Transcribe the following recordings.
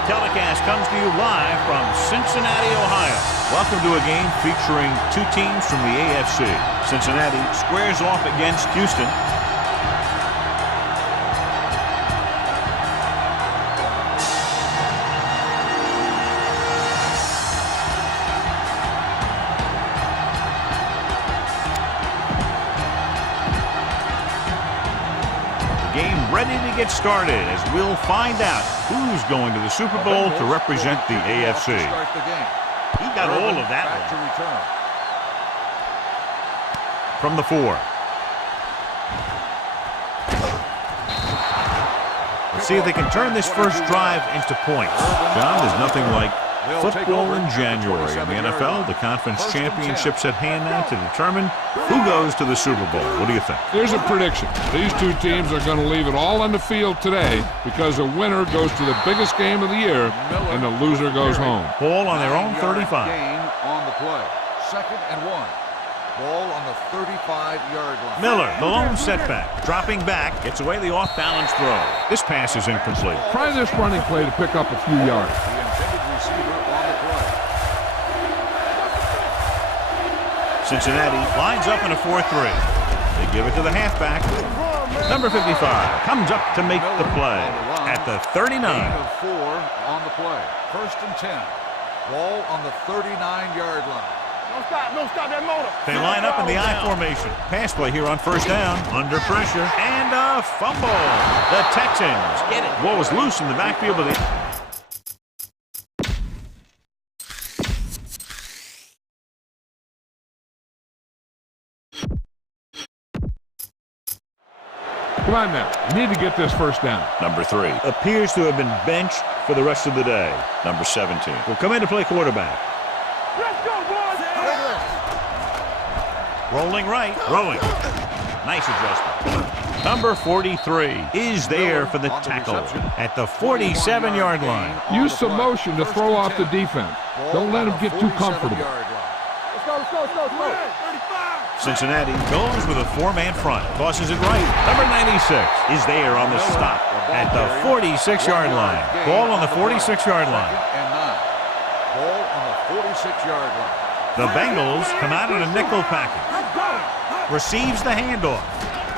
Our telecast comes to you live from Cincinnati, Ohio. Welcome to a game featuring two teams from the AFC. Cincinnati squares off against Houston. Ready to get started as we'll find out who's going to the Super Bowl to represent the AFC. He got all of that one. From the 4. Let's see if they can turn this first drive into points. John, there's nothing like football in January. In the NFL, the conference championships at hand now to determine who goes to the Super Bowl. What do you think? Here's a prediction. These two teams are going to leave it all on the field today because the winner goes to the biggest game of the year and the loser goes home. Ball on their own 35. Gain on the play. 2nd and 1. Ball on the 35-yard line. Miller, the lone setback. Dropping back, gets away the off-balance throw. This pass is incomplete. Try this running play to pick up a few yards. The intended receiver on the play. Cincinnati lines up in a 4-3. They give it to the halfback. Number 55 comes up to make the play at the 39. Gain of 4 on the play. 1st and 10. Ball on the 39-yard line. No stop that motor. They line up in the I formation. Pass play here on first down. Under pressure. And a fumble. The Texans get it. What was loose in the backfield of the... Come on now. You need to get this first down. Number 3 appears to have been benched for the rest of the day. Number 17 will come in to play quarterback. Let's go, boys. Rolling right. Throwing. Nice adjustment. Number 43 is there for the tackle at the 47-yard line. Use some motion to throw off the defense. Don't let them get too comfortable. Let's go. Cincinnati goes with a 4-man front. Tosses it right. Number 96 is there on the stop at the 46-yard line. Ball on the 46-yard line. Ball on the 46-yard line. The Bengals come out in a nickel package. Receives the handoff.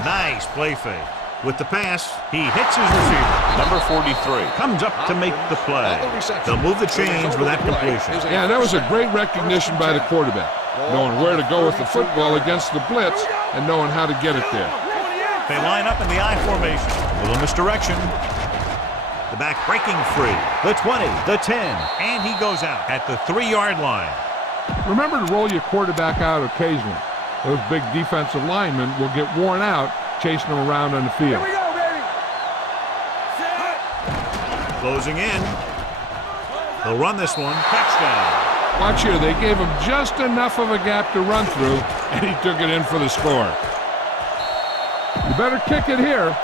Nice play fake. With the pass, he hits his receiver. Number 43 comes up to make the play. They'll move the chains with that completion. Yeah, that was a great recognition by the quarterback. Knowing where to go with the football against the blitz and knowing how to get it there. They line up in the I formation. A little misdirection. The back breaking free. The 20, the 10, and he goes out at the 3-yard line. Remember to roll your quarterback out occasionally. Those big defensive linemen will get worn out chasing them around on the field. Here we go, baby. Closing in. They'll run this one. Touchdown. Watch here. They gave him just enough of a gap to run through, and he took it in for the score. You better kick it here.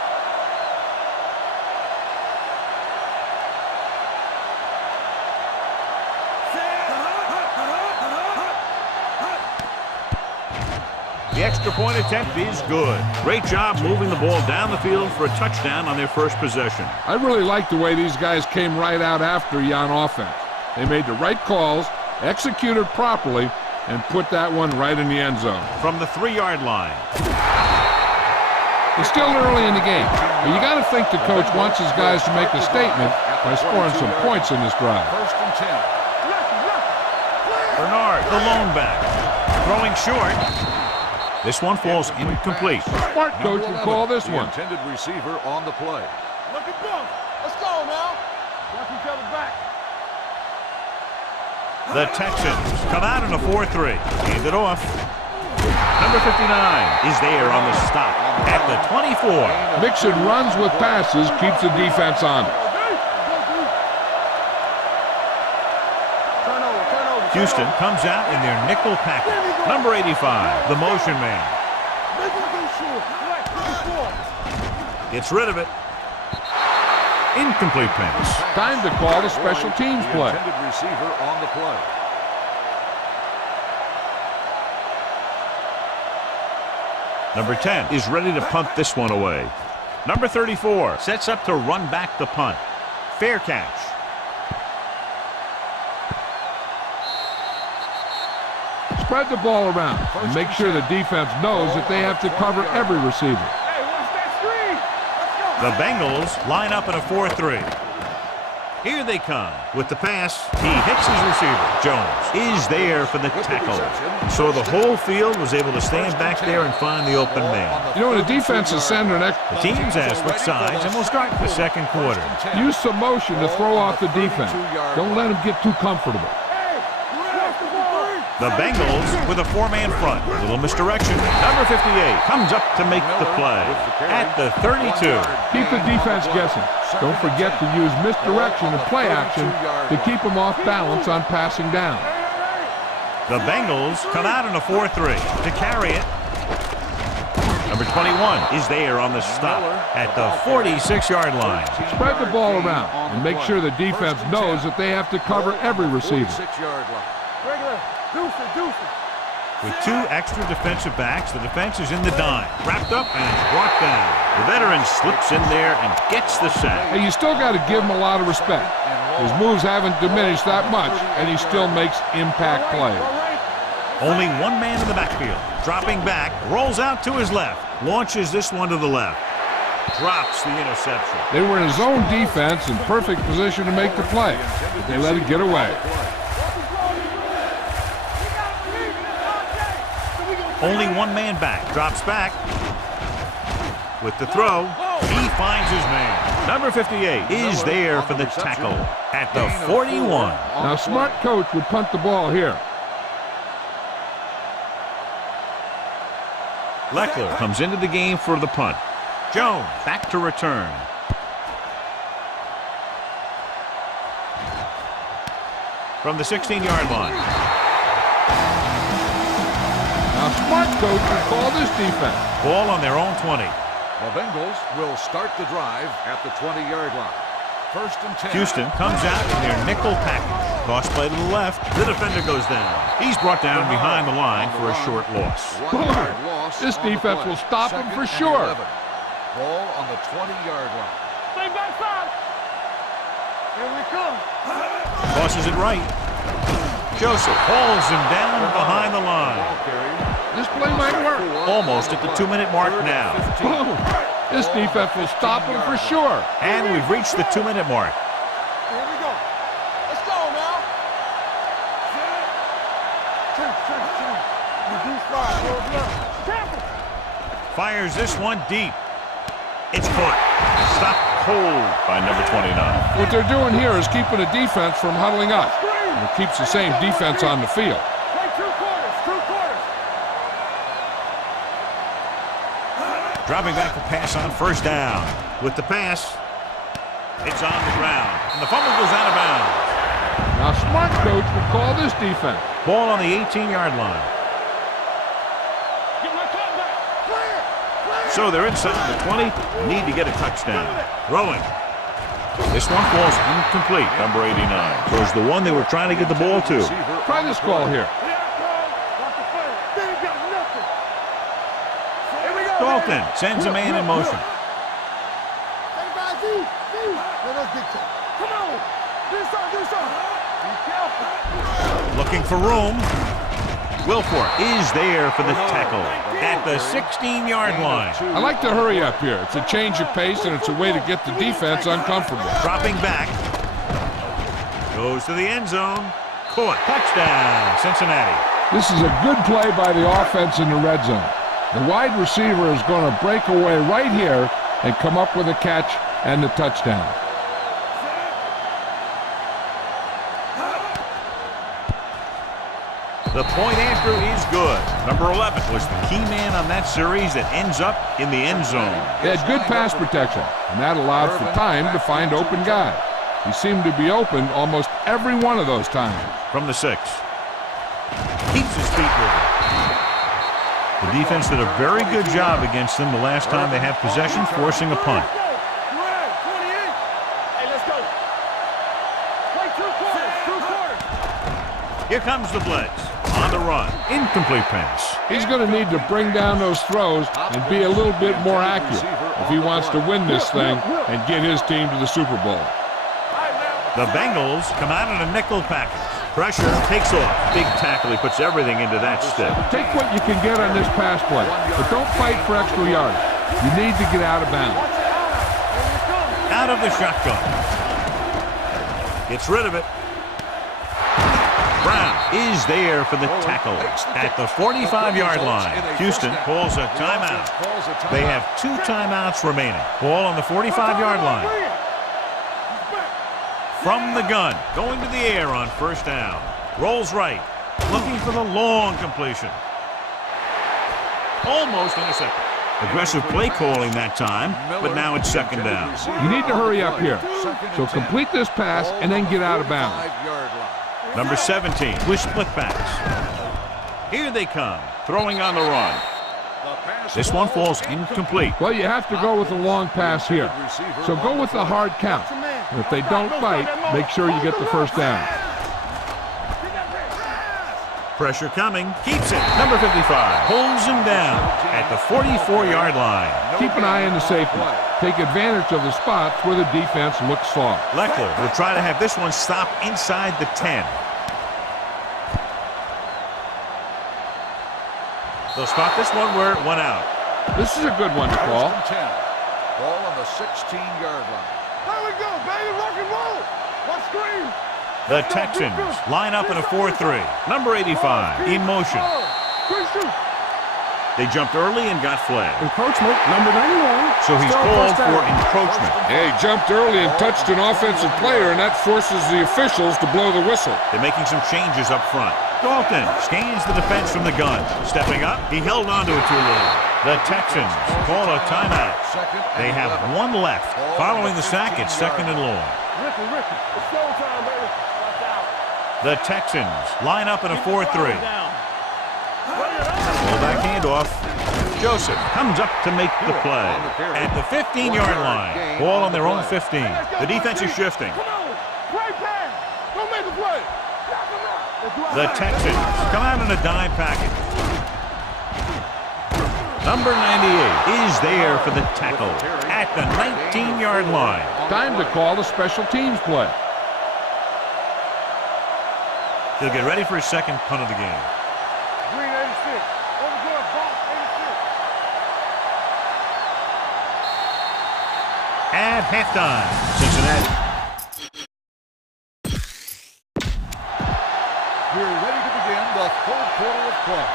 The extra point attempt is good. Great job moving the ball down the field for a touchdown on their first possession. I really like the way these guys came right out after you on offense. They made the right calls, executed properly, and put that one right in the end zone. From the 3-yard line. It's still early in the game, but you got to think the coach wants his guys to make a statement by scoring some points in this drive. 1st and 10. Bernard, the lone back. Throwing short. This one falls incomplete. Smart coach will call this one. The intended receiver on the play. Look at them. Let's go now. Watch each other back. The Texans come out in a 4-3. Hand it off. Number 59 is there on the stop at the 24. Mixing runs with passes keeps the defense on it. Houston comes out in their nickel package. Number 85, the motion man. Gets rid of it. Incomplete pass. Time to call the special teams play. The intended receiver on the play. Number 10 is ready to punt this one away. Number 34 sets up to run back the punt. Fair catch. Spread the ball around and make sure the defense knows that they have to cover every receiver. The Bengals line up in a 4-3. Here they come. With the pass, he hits his receiver. Jones is there for the tackle. So the whole field was able to stand back there and find the open man. You know, when the defense is sending an The teams have switched sides, and we'll start the second quarter. use some motion to throw off the defense. Don't let them get too comfortable. The Bengals with a four-man front. A little misdirection. Number 58 comes up to make the play at the 32. Keep the defense guessing. Don't forget to use misdirection and play action to keep them off balance on passing down. The Bengals come out in a 4-3 to carry it. Number 21 is there on the stop at the 46-yard line. Spread the ball around and make sure the defense knows that they have to cover every receiver. With two extra defensive backs, the defense is in the dime. Wrapped up and it's brought down. The veteran slips in there and gets the sack. Hey, you still got to give him a lot of respect. His moves haven't diminished that much, and he still makes impact plays. Only one man in the backfield. Dropping back, rolls out to his left. Launches this one to the left. Drops the interception. They were in his own defense in perfect position to make the play, but they let it get away. Only one man back. Drops back. With the throw, he finds his man. Number 58 is there for the tackle at the 41. Now, a smart coach would punt the ball here. Leckler comes into the game for the punt. Jones back to return. From the 16-yard line. Now, smart coach would call this defense. Ball on their own 20. The Bengals will start the drive at the 20-yard line. First and 10. Houston comes out in their nickel package. Cross play to the left. The defender goes down. He's brought down behind the line for a short loss. 1 yard loss. This defense will stop him for sure. Ball on the 20-yard line. Stay back five. Here we come. Tosses it right. Joseph hauls him down behind the line. This play might work. Almost at the 2-minute mark now. Boom. This defense will stop him for sure. And we've reached the 2-minute mark. Here we go. Let's go now. Turn. Reduce fire. Careful. Fires this one deep. It's caught. Stopped cold by number 29. What they're doing here is keeping the defense from huddling up. And it keeps the same defense on the field. Play 2 quarters. 2 quarters. Dropping back the pass on first down. With the pass, it's on the ground. And the fumble goes out of bounds. Now, smart coach would call this defense. Ball on the 18-yard line. Get my cut back. Clear. So they're inside the 20. Need to get a touchdown. Throwing. This one falls incomplete. Number 89. Was the one they were trying to get the ball to. Try this call here. Dalton sends a man in motion. Come on. Do something. Be careful. Looking for room. Wilfork is there for the tackle at the 16-yard line. I like to hurry up here. It's a change of pace, and it's a way to get the defense uncomfortable. Dropping back. Goes to the end zone. Caught. Touchdown, Cincinnati. This is a good play by the offense in the red zone. The wide receiver is going to break away right here and come up with a catch and the touchdown. The point after is good. Number 11 was the key man on that series that ends up in the end zone. They had good pass protection, and that allowed for time to find open guys. He seemed to be open almost every one of those times. From the 6. Keeps his feet with it. The defense did a very good job against them the last time they had possession, forcing a punt. Hey, let's go. Play 2 quarters. Here comes the blitz. On the run. Incomplete pass. He's going to need to bring down those throws and be a little bit more accurate if he wants to win this thing and get his team to the Super Bowl. The Bengals come out in a nickel package. Pressure takes off. Big tackle. He puts everything into that stick. Take what you can get on this pass play, but don't fight for extra yards. You need to get out of bounds. Out of the shotgun. Gets rid of it. Brown is there for the tackle at the 45-yard line. Houston calls a timeout. They have 2 timeouts remaining. Ball on the 45-yard line. From the gun, going to the air on first down. Rolls right, looking for the long completion. Almost intercepted. Aggressive play calling that time, but now it's second down. You need to hurry up here. So complete this pass and then get out of bounds. Number 17 with split backs. Here they come, throwing on the run. This one falls incomplete. Well, you have to go with a long pass here. So go with the hard count. And if they don't fight, make sure you get the first down. Pressure coming, keeps it. Number 55 pulls him down at the 44-yard line. Keep an eye on the safety. Take advantage of the spots where the defense looks soft. Leckler will try to have this one stop inside the 10. They'll spot this one where it went out. This is a good one to call. Ball on the 16-yard line. There we go, baby. Rock and roll. Let's scream. The Texans line up in a 4-3. Number 85 in motion. They jumped early and got flagged. Encroachment, number 91. So he's called for encroachment. Yeah, he jumped early and touched an offensive player, and that forces the officials to blow the whistle. They're making some changes up front. Dalton scans the defense from the gun. Stepping up, he held onto it too long. The Texans call a timeout. They have 1 left. Following the sack, it's second and long. Ricky, it's showtime, baby. The Texans line up in a 4-3. Fullback handoff. Joseph comes up to make the play at the 15-yard line. Ball on their own 15. The defense is shifting. Great pass. Don't make the play. The Texans come out in a dime package. Number 98 is there for the tackle at the 19-yard line. Time to call the special teams play. He'll get ready for his second punt of the game. Green 86. Overgoing box 86. At halftime, Cincinnati. We're ready to begin the 3rd quarter of play.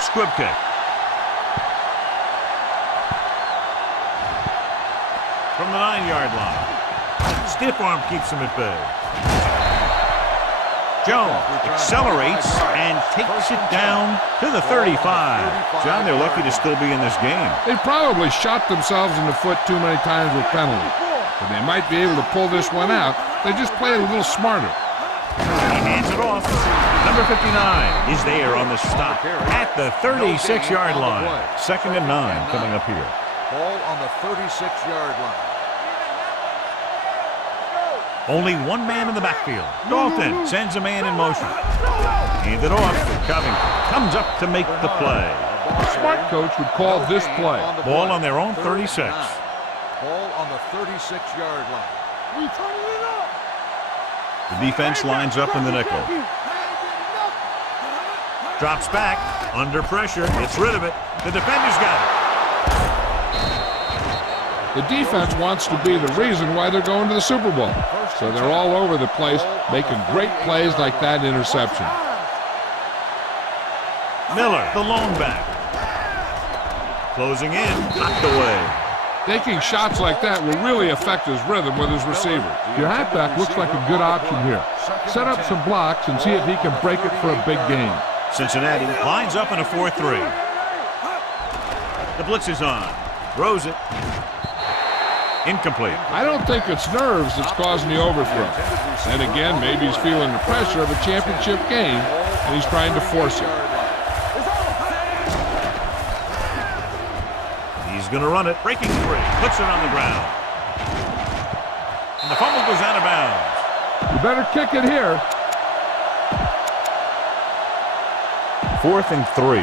Squib kick. From the 9-yard line. Stiff arm keeps him at bay. Jones accelerates and takes it down to the 35. John, they're lucky to still be in this game. They probably shot themselves in the foot too many times with penalties. But they might be able to pull this one out. They just play a little smarter. He hands it off. Number 59 is there on the stop at the 36-yard line. Second and 9 coming up here. Ball on the 36-yard line. Only 1 man in the backfield. Dalton sends a man in motion. Hand it off. Covington comes up to make the play. A smart coach would call this play. Ball on their own 36. Ball on the 36-yard line. We turning it up. The defense lines up in the nickel. Drops back, under pressure, gets rid of it. The defender's got it. The defense wants to be the reason why they're going to the Super Bowl. So they're all over the place, making great plays like that interception. Miller, the lone back. Closing in, knocked away. Taking shots like that will really affect his rhythm with his receiver. Your halfback looks like a good option here. Set up some blocks and see if he can break it for a big game. Cincinnati lines up in a 4-3. The blitz is on. Throws it. Incomplete. I don't think it's nerves that's causing the overthrow. And again, maybe he's feeling the pressure of a championship game, and he's trying to force it. He's going to run it. Breaking free. Puts it on the ground. And the fumble goes out of bounds. You better kick it here. 4th and 3.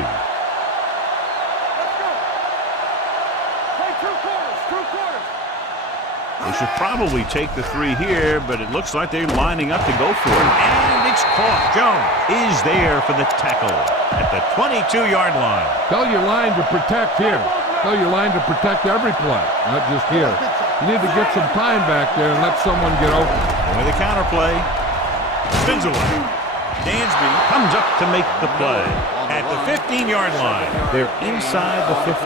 They should probably take the 3 here, but it looks like they're lining up to go for it. And it's caught. Jones is there for the tackle at the 22-yard line. Tell your line to protect here. Tell your line to protect every play, not just here. You need to get some time back there and let someone get open. With a counterplay, spins away. Dansby comes up to make the play at the 15-yard line. They're inside the 15.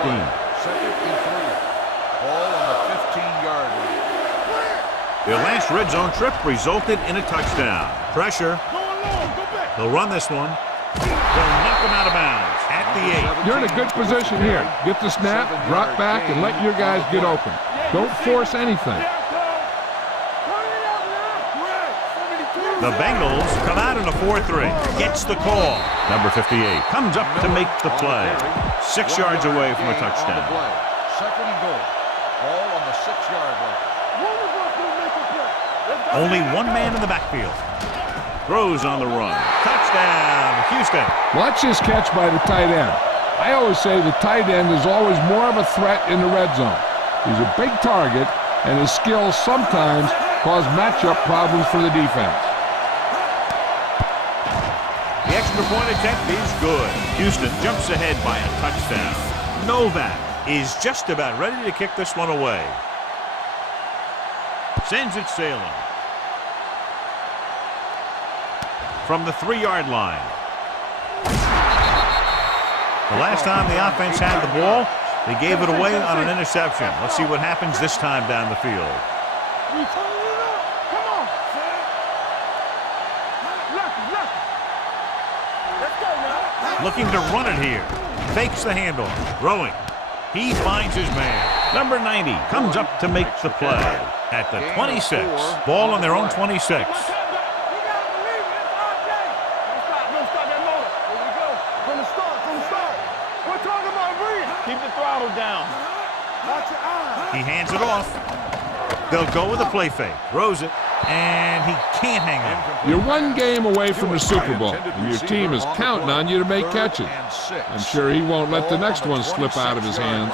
Second and 3. Ball on the 15-yard line. Their last red zone trip resulted in a touchdown. Pressure. They'll run this one. They'll knock them out of bounds at the 8. You're in a good position here. Get the snap, drop back, and let your guys get open. Don't force anything. The Bengals come out in a 4-3. Gets the call. Number 58 comes up to make the play. 6 yards away from a touchdown. Second and goal. Ball on the 6-yard line. Only one man in the backfield. Throws on the run. Touchdown, Houston. Watch this catch by the tight end. I always say the tight end is always more of a threat in the red zone. He's a big target, and his skills sometimes cause matchup problems for the defense. The extra point attempt is good. Houston jumps ahead by a touchdown. Novak is just about ready to kick this one away. Sends it sailing. From the 3-yard line. The last time the offense had the ball, they gave it away on an interception. Let's see what happens this time down the field. Looking to run it here. Fakes the handoff. Throwing. He finds his man. Number 90 comes up to make the play at the 26. Ball on their own 26. He hands it off. They'll go with a play fake. Throws it, and he can't hang on. You're one game away from the Super Bowl, and your team is counting on you to make catches. I'm sure he won't let the next one slip out of his hands.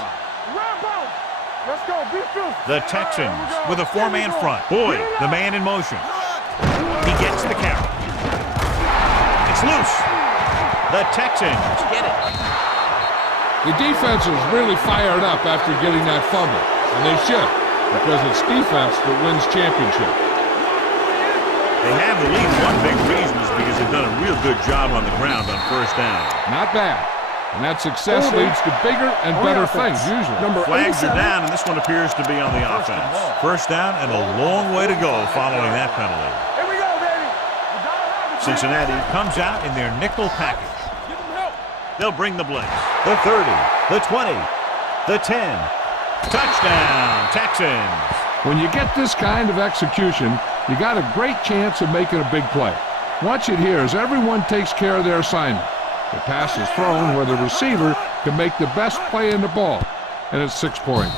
The Texans with a 4-man front. Boyd, the man in motion. He gets the carry. It's loose. The Texans get it. The defense is really fired up after getting that fumble, and they should, because it's defense that wins championships. They have the lead. One big reason is because they've done a real good job on the ground on first down. Not bad. And that success leads to bigger and better things, usually. Flags are down, and this one appears to be on the offense. First down and a long way to go following that penalty. Here we go, baby. Cincinnati comes out in their nickel package. They'll bring the blitz. The 30, the 20, the 10. Touchdown, Texans. When you get this kind of execution, you got a great chance of making a big play. Watch it here as everyone takes care of their assignment. The pass is thrown where the receiver can make the best play in the ball, and it's 6 points.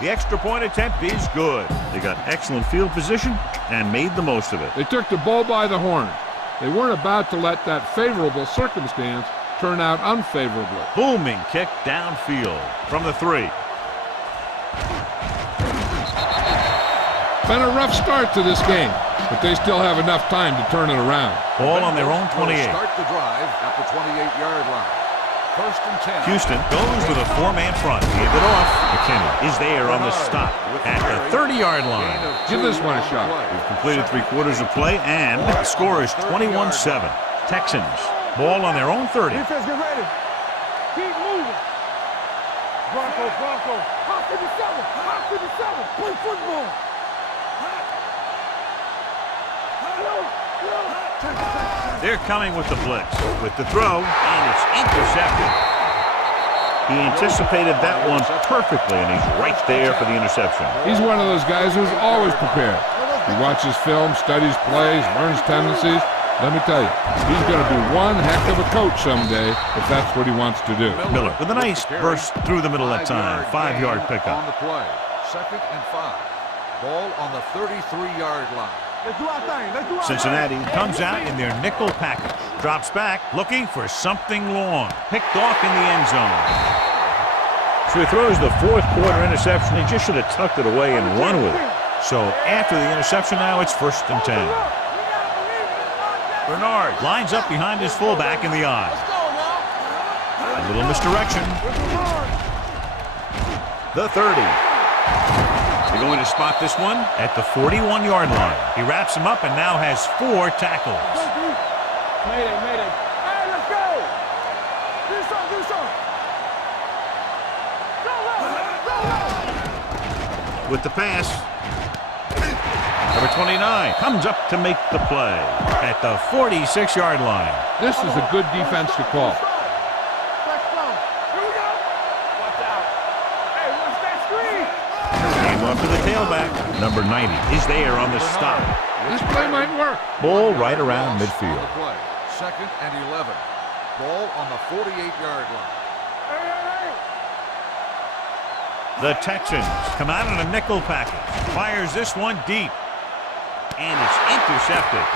The extra point attempt is good. They got excellent field position and made the most of it. They took the bull by the horns. They weren't about to let that favorable circumstance turn out unfavorably. Booming kick downfield from the 3. Been a rough start to this game, but they still have enough time to turn it around. Ball on their own 28. Start the drive at the 28-yard line. First and 10. Houston goes with a 4-man front. Hand it off. McKinney is there on the stop at the 30-yard line. Give this one a shot. We've completed 3 quarters of play, and the score is 21-7. Texans, ball on their own 30. Defense, get ready. Keep moving. Bronco. Hot 57. Play football. They're coming with the blitz. With the throw, and it's intercepted. He anticipated that one perfectly, and he's right there for the interception. He's one of those guys who's always prepared. He watches film, studies plays, learns tendencies. Let me tell you, he's going to be one heck of a coach someday if that's what he wants to do. Miller with a nice burst through the middle that time. 5-yard pickup. On the play. Second and 5. Ball on the 33-yard line. Let's do our thing. Cincinnati comes out in their nickel package. Drops back, looking for something long. Picked off in the end zone. So he throws the fourth quarter interception. He just should have tucked it away and run with it. So after the interception now, it's 1st and 10. Bernard lines up behind his fullback in the eye. A little misdirection. The 30. They're going to spot this one at the 41-yard line. He wraps him up and now has 4 tackles. Mayday. Hey, let's go. Do something. Go. With the pass, number 29 comes up to make the play at the 46-yard line. This is a good defense to call. Up to the tailback. Number 90 is there on the stop. This play might work. Ball right around midfield. 2nd and 11. Ball on the 48-yard line. The Texans come out in a nickel package. Fires this one deep. And it's intercepted.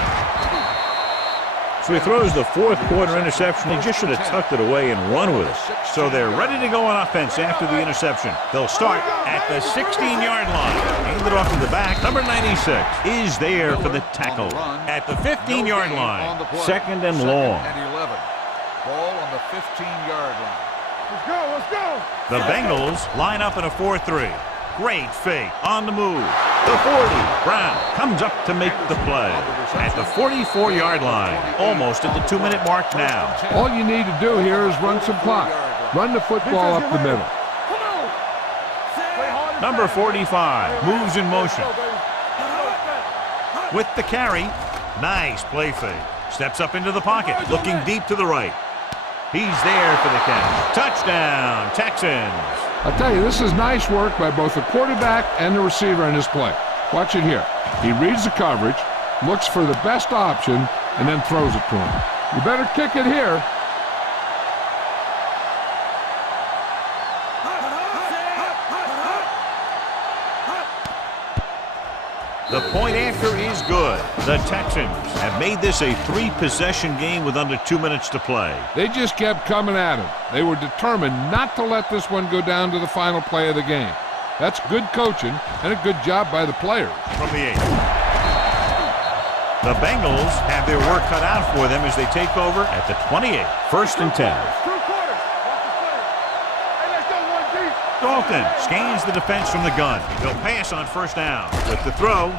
So he throws the fourth quarter interception. He just should have tucked it away and run with it. So they're ready to go on offense after the interception. They'll start at the 16-yard line. Hand it off to the back. Number 96 is there for the tackle at the 15-yard line. 2nd and long. And 11. Ball on the 15-yard line. Let's go. The Bengals line up in a 4-3. Great fake on the move. The 40. Brown comes up to make the play at the 44-yard line. Almost at the 2-minute mark now. All you need to do here is run some clock. Run the football up the middle. Number 45 moves in motion. With the carry. Nice play fake. Steps up into the pocket. Looking deep to the right. He's there for the catch. Touchdown, Texans. I'll tell you, this is nice work by both the quarterback and the receiver in this play. Watch it here. He reads the coverage, looks for the best option, and then throws it to him. You better kick it here. The point after is good. The Texans have made this a 3-possession game with under 2 minutes to play. They just kept coming at him. They were determined not to let this one go down to the final play of the game. That's good coaching and a good job by the players. From the 8. The Bengals have their work cut out for them as they take over at the 28. 1st and 10. Dalton scans the defense from the gun. They'll pass on 1st down. With the throw.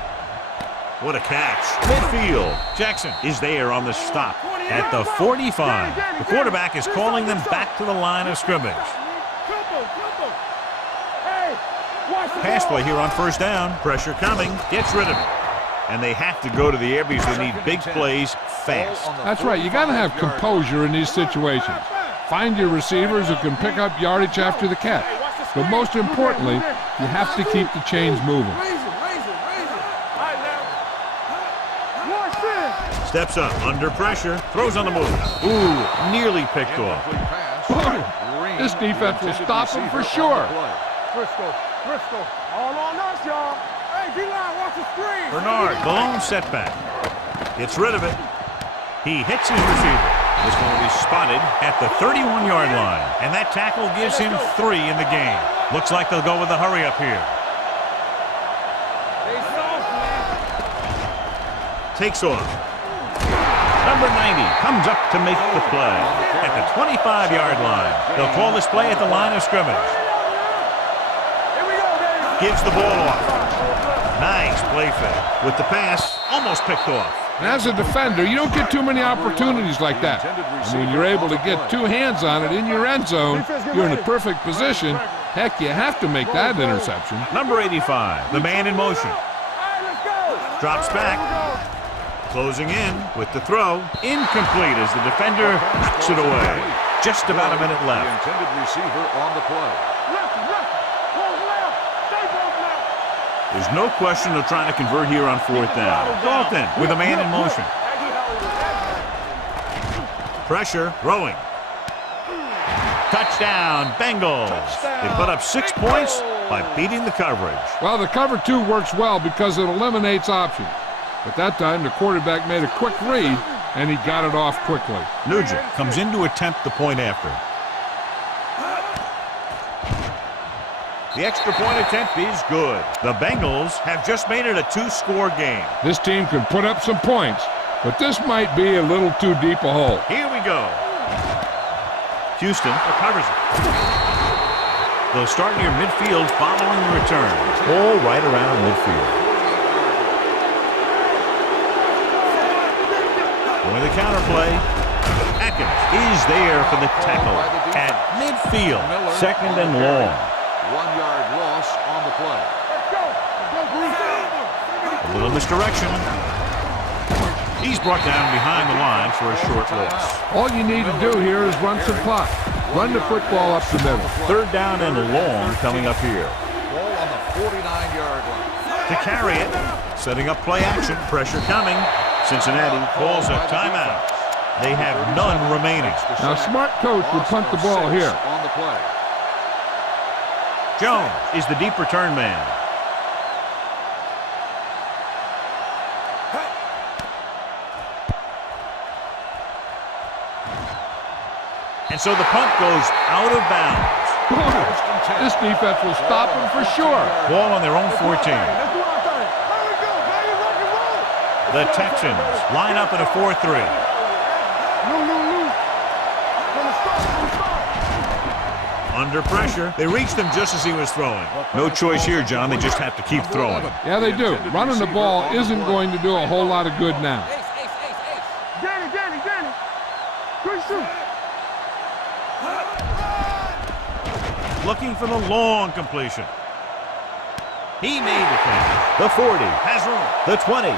What a catch. Midfield. Jackson is there on the stop at the 45. The quarterback is calling them back to the line of scrimmage. Pass play here on 1st down. Pressure coming. Gets rid of it. And they have to go to the air because they need big plays fast. That's right. You got to have composure in these situations. Find your receivers who can pick up yardage after the catch. But most importantly, you have to keep the chains moving. Steps up, under pressure, throws on the move. Ooh, nearly picked off. This defense will stop him for sure. Briscoe, all on us, y'all. Hey, D-line, watch the screen. Bernard, the lone setback. Gets rid of it. He hits his receiver. This one will be spotted at the 31-yard line. And that tackle gives him 3 in the game. Looks like they'll go with a hurry up here. Takes off. Number 90 comes up to make the play at the 25-yard line. They'll call this play at the line of scrimmage. Gives the ball off. Nice play fake. With the pass, almost picked off. And as a defender, you don't get too many opportunities like that. And when you're able to get 2 hands on it in your end zone, you're in a perfect position. Heck, you have to make that interception. Number 85, the man in motion. Drops back. Closing in with the throw. Incomplete as the defender knocks it away. Just about a minute left. The intended receiver on the play. There's no question of trying to convert here on 4th down. Dalton with a man in motion. Pressure, throwing. Touchdown, Bengals. They put up 6 points by beating the coverage. Well, the cover 2 works well because it eliminates options. But that time, the quarterback made a quick read and he got it off quickly. Nugent comes in to attempt the point after. The extra point attempt is good. The Bengals have just made it a 2-score game. This team can put up some points, but this might be a little too deep a hole. Here we go. Houston recovers it. They'll start near midfield following the return. Ball right around midfield. With the counterplay, Atkins is there for the tackle at midfield. Second and long. 1-yard loss on the play. A little misdirection. He's brought down behind the line for a short loss. All you need to do here is run some clock. Run the football up the middle. Third down and long coming up here. Ball on the 49-yard line. To carry it, setting up play action, pressure coming. Cincinnati calls a timeout. They have none remaining. Now, smart coach would punt the ball here. On the play. Jones is the deep return man. And so the punt goes out of bounds. This defense will stop him for sure. Ball on their own 14. The Texans line up in a 4-3. Under pressure, they reached him just as he was throwing. No choice here, John. They just have to keep throwing. Yeah, they do. Running the ball isn't going to do a whole lot of good now. Danny. Good shoot. Looking for the long completion. He made the catch. The 40 has room. The 20.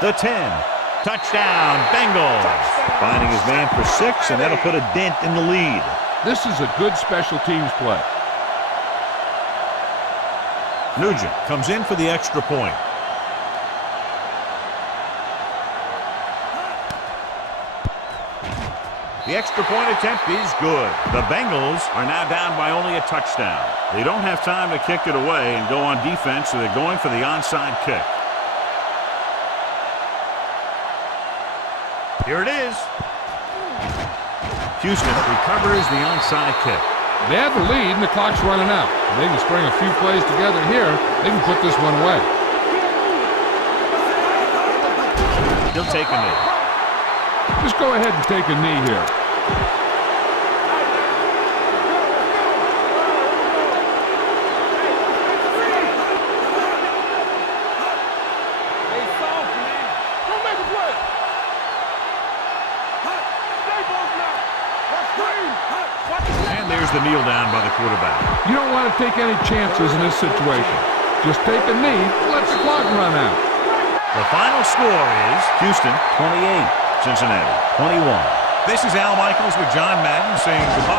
The 10. Touchdown, Bengals. Finding his man for 6, and that'll put a dent in the lead. This is a good special teams play. Nugent comes in for the extra point. The extra point attempt is good. The Bengals are now down by only a touchdown. They don't have time to kick it away and go on defense, so they're going for the onside kick. Here it is. Houston recovers the onside kick. They have the lead, and the clock's running out. If they can string a few plays together here, they can put this one away. He'll take a knee. Just go ahead and take a knee here. And there's the kneel down by the quarterback. You don't want to take any chances in this situation. Just take a knee and let the clock run out. The final score is Houston 28, Cincinnati 21. This is Al Michaels with John Madden saying goodbye.